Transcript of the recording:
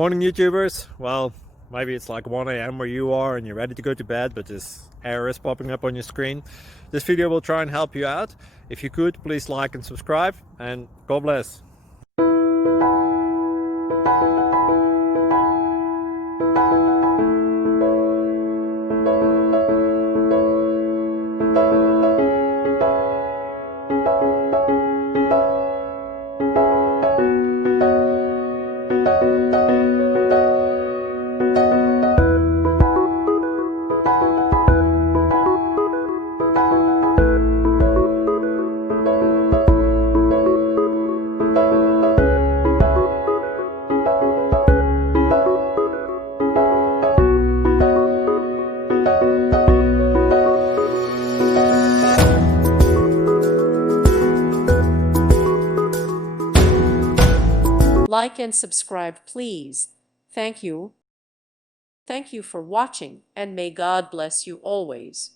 Morning YouTubers. Well, maybe it's like 1 a.m. where you are and you're ready to go to bed, but this error is popping up on your screen. This video will try and help you out. If you could, please like and subscribe, and God bless. Like and subscribe, please. Thank you. Thank you for watching, and may God bless you always.